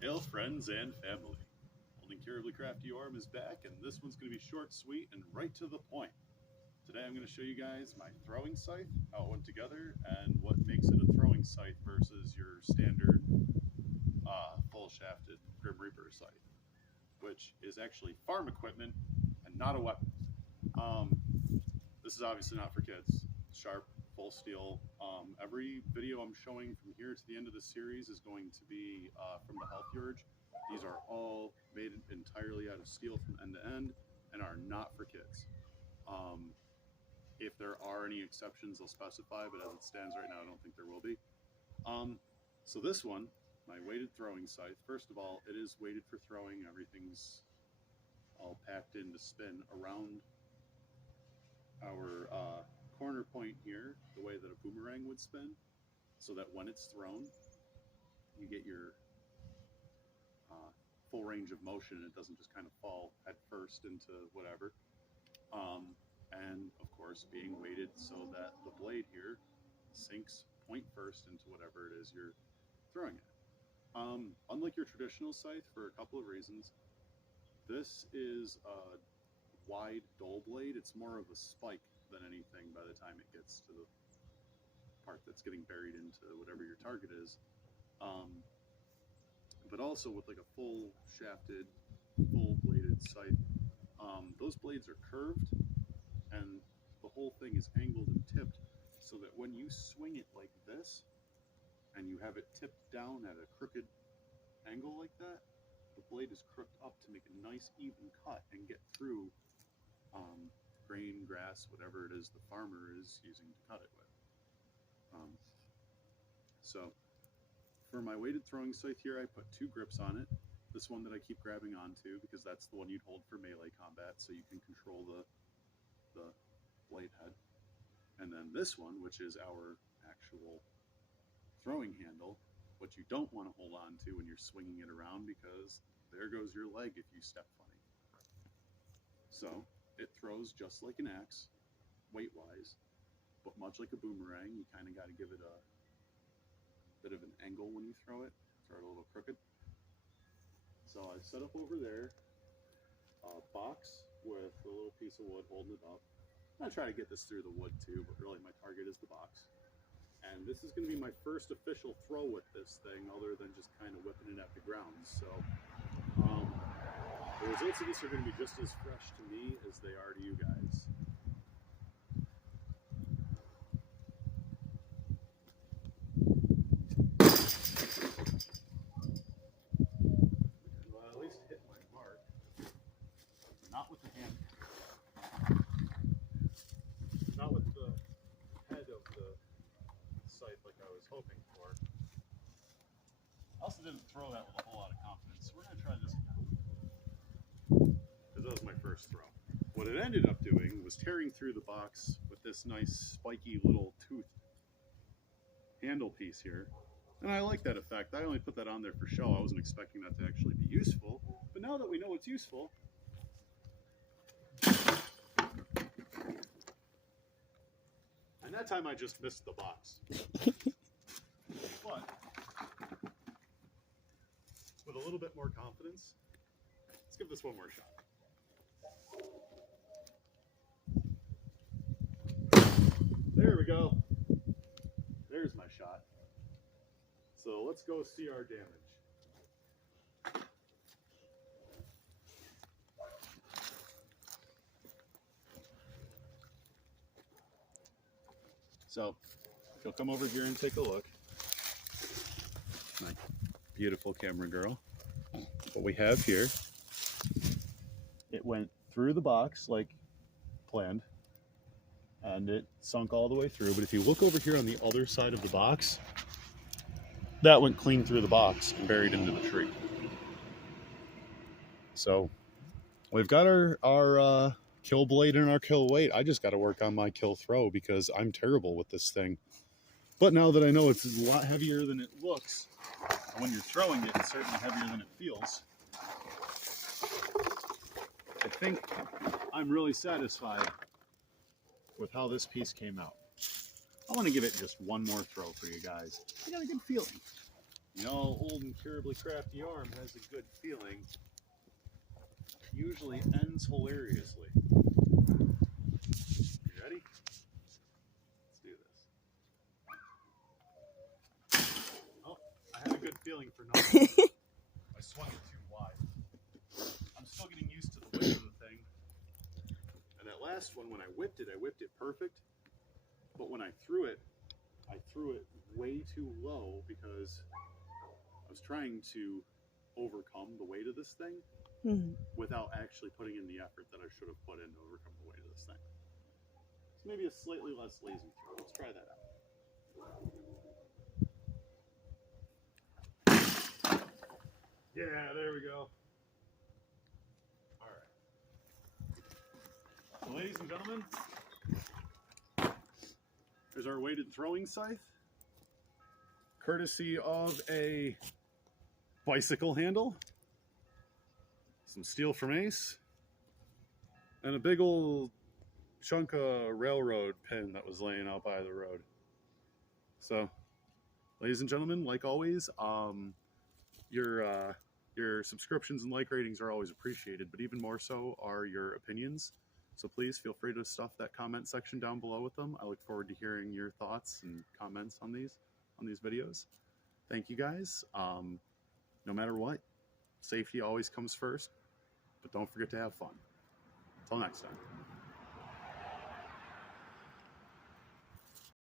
Hail friends and family. Old Incurably Crafty Orm is back, and this one's going to be short, sweet, and right to the point. Today I'm going to show you guys my throwing scythe, how it went together, and what makes it a throwing scythe versus your standard full-shafted Grim Reaper scythe, which is actually farm equipment and not a weapon. This is obviously not for kids. Sharp, full steel. Every video I'm showing from here to the end of the series is going to be from the Health Urge. These are all made entirely out of steel from end to end and are not for kids. If there are any exceptions, I'll specify, but as it stands right now, I don't think there will be. So this one, my weighted throwing scythe, first of all, it is weighted for throwing. Everything's all packed in to spin around our corner point here, the way that a boomerang would spin, so that when it's thrown, you get your full range of motion. It doesn't just kind of fall head first into whatever. And of course, being weighted so that the blade here sinks point first into whatever it is you're throwing at. Unlike your traditional scythe, for a couple of reasons, this is a wide dull blade. It's more of a spike than anything by the time it gets to the part that's getting buried into whatever your target is. But also with like a full shafted, full bladed scythe, those blades are curved and the whole thing is angled and tipped so that when you swing it like this and you have it tipped down at a crooked angle like that, the blade is crooked up to make a nice even cut and get through grain, grass, whatever it is the farmer is using to cut it with. So for my weighted throwing scythe here, I put 2 grips on it. This one that I keep grabbing onto because that's the one you'd hold for melee combat, so you can control the blade head. And then this one, which is our actual throwing handle, what you don't want to hold on to when you're swinging it around, because there goes your leg if you step funny. So it throws just like an axe, weight-wise, but much like a boomerang, you kind of got to give it a bit of an angle when you throw it a little crooked. So I set up over there a box with a little piece of wood holding it up. I'm going to try to get this through the wood too, but really my target is the box. And this is going to be my first official throw with this thing, other than just kind of whipping it at the ground. So the results of this are going to be just as fresh to me as they are to you guys. Well, at least hit my mark. Not with the hand. Not with the head of the scythe like I was hoping for. I also didn't throw that with a whole lot of confidence, so we're going to try this again. Because that was my first throw. What it ended up doing was tearing through the box with this nice spiky little tooth handle piece here. And I like that effect. I only put that on there for show. I wasn't expecting that to actually be useful. But now that we know it's useful, and that time I just missed the box. But with a little bit more confidence, let's give this one more shot. There we go. There's my shot. So let's go see our damage. So if you'll come over here and take a look. My beautiful camera girl. What we have here, it went through the box like planned, and it sunk all the way through. But if you look over here on the other side of the box, that went clean through the box and buried into the tree. So we've got our kill blade and our kill weight. I just got to work on my kill throw because I'm terrible with this thing. But now that I know it's a lot heavier than it looks, and when you're throwing it, it's certainly heavier than it feels, I think I'm really satisfied with how this piece came out. I want to give it just one more throw for you guys. I got a good feeling. You know, old incurably crafty arm has a good feeling. Usually ends hilariously. You ready? Let's do this. Oh, I had a good feeling for nothing. I swung it too wide. I'm still getting used to the weight of the thing. And that last one, when I whipped it perfect. But when I threw it way too low because I was trying to overcome the weight of this thing without actually putting in the effort that I should have put in to overcome the weight of this thing. So maybe a slightly less lazy throw. Let's try that out. Yeah, there we go. All right. So ladies and gentlemen, there's our weighted throwing scythe, courtesy of a bicycle handle, some steel from Ace, and a big old chunk of railroad pin that was laying out by the road. So, ladies and gentlemen, like always, your subscriptions and like ratings are always appreciated, but even more so are your opinions. So please feel free to stuff that comment section down below with them. I look forward to hearing your thoughts and comments on these videos. Thank you guys. No matter what, safety always comes first, but don't forget to have fun. Until next time.